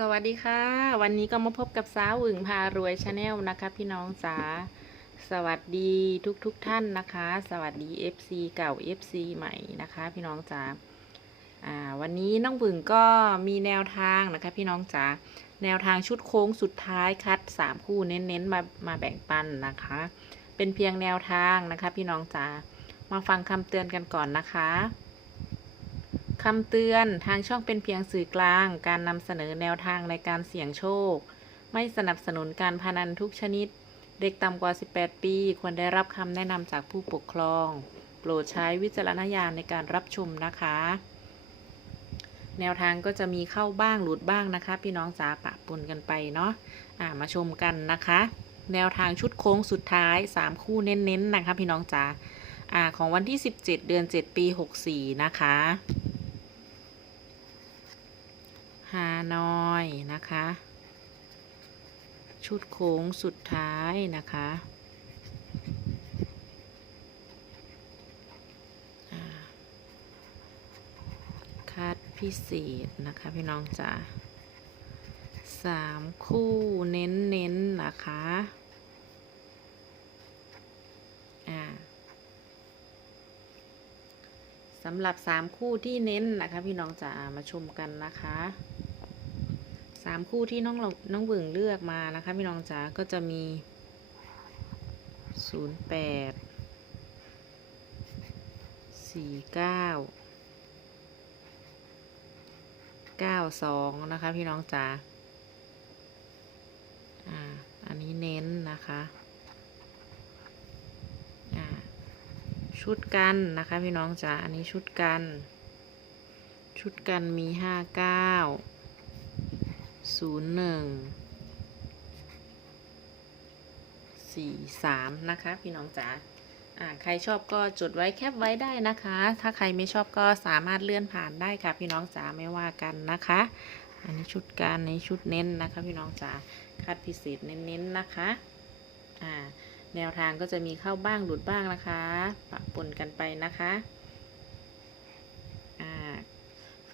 สวัสดีค่ะ วันนี้ก็มาพบกับสาวอึ่งพารวยชาแนลนะคะ พี่น้องจ๋าสวัสดีทุกทุกท่านนะคะ สวัสดี FC เก่า FC ใหม่นะคะ พี่น้องจ๋าอ่าวันนี้น้องบึงก็มีแนวทางนะคะ พี่น้องจ๋าแนวทางชุดโค้งสุดท้ายคัด 3 คู่เน้นๆมามาแบ่งปันนะคะ เป็นเพียงแนวทางนะคะ พี่น้องจ๋ามาฟังคำเตือนกันก่อนนะคะ คำเตือนทางช่องเป็นเพียงสื่อกลาง การนำเสนอแนวทางในการเสี่ยงโชค ไม่สนับสนุนการพนันทุกชนิด เด็กต่ำกว่า 18 ปี ควรได้รับคำแนะนำจากผู้ปกครอง โปรดใช้วิจารณญาณในการรับชมนะคะ แนวทางก็จะมีเข้าบ้างหลุดบ้างนะคะ พี่น้องจ๋าปะปนกันไปเนาะอ่ามาชมกันนะคะ แนวทางชุดโค้งสุดท้าย 3 คู่เน้นๆนะคะ พี่น้องจ๋าอ่าของวันที่ 17 เดือน 7 ปี 64 นะคะ ฮานอยนะคะ ชุดโค้งสุดท้ายนะคะอ่าคัดพิเศษนะคะพี่น้องจ๋าสามคู่เน้นๆนนะคะอ่าสำหรับสามคู่ที่เน้นนะคะ พี่น้องจ๋ามาชมกันนะคะามคู่ที่น้องเราน้องเบึงเลือกมานะคะพี่น้องจ๋าก็จะมีศูนย์แปดสี่เก้าเก้าสองนะคะพี่น้องจ๋าอ่าอันนี้เน้นนะคะอ่าชุดกันนะคะพี่น้องจ๋าอันนี้ชุดกัน ชุดกันมีห้าเก้า ศูนย์หนึ่งสี่สามนะคะ พี่น้องจ๋าอ่าใครชอบก็จดไว้แคปไว้ได้นะคะ ถ้าใครไม่ชอบก็สามารถเลื่อนผ่านได้ค่ะ พี่น้องจ๋าไม่ว่ากันนะคะ อันนี้ชุดกันในชุดเน้นนะคะ พี่น้องจ๋าคัดพิเศษเน้นๆนะคะอ่าแนวทางก็จะมีเข้าบ้างหลุดบ้างนะคะปะปนกันไปนะคะอ่า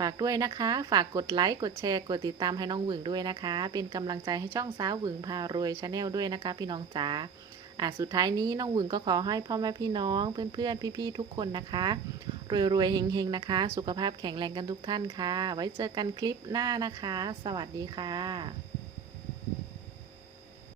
ฝากด้วยนะคะ ฝากกดไลค์ กดแชร์ กดติดตามให้น้องหวึงด้วยนะคะ เป็นกำลังใจให้ช่องสาวหวึงพารวยชาแนลด้วยนะคะ พี่น้องจ๋าอ่าสุดท้ายนี้น้องหวึงก็ขอให้พ่อแม่พี่น้อง เพื่อนๆ พี่ๆ ทุกคนนะคะ รวยๆ เฮงๆ นะคะ สุขภาพแข็งแรงกันทุกท่านค่ะ ไว้เจอกันคลิปหน้านะคะ สวัสดีค่ะ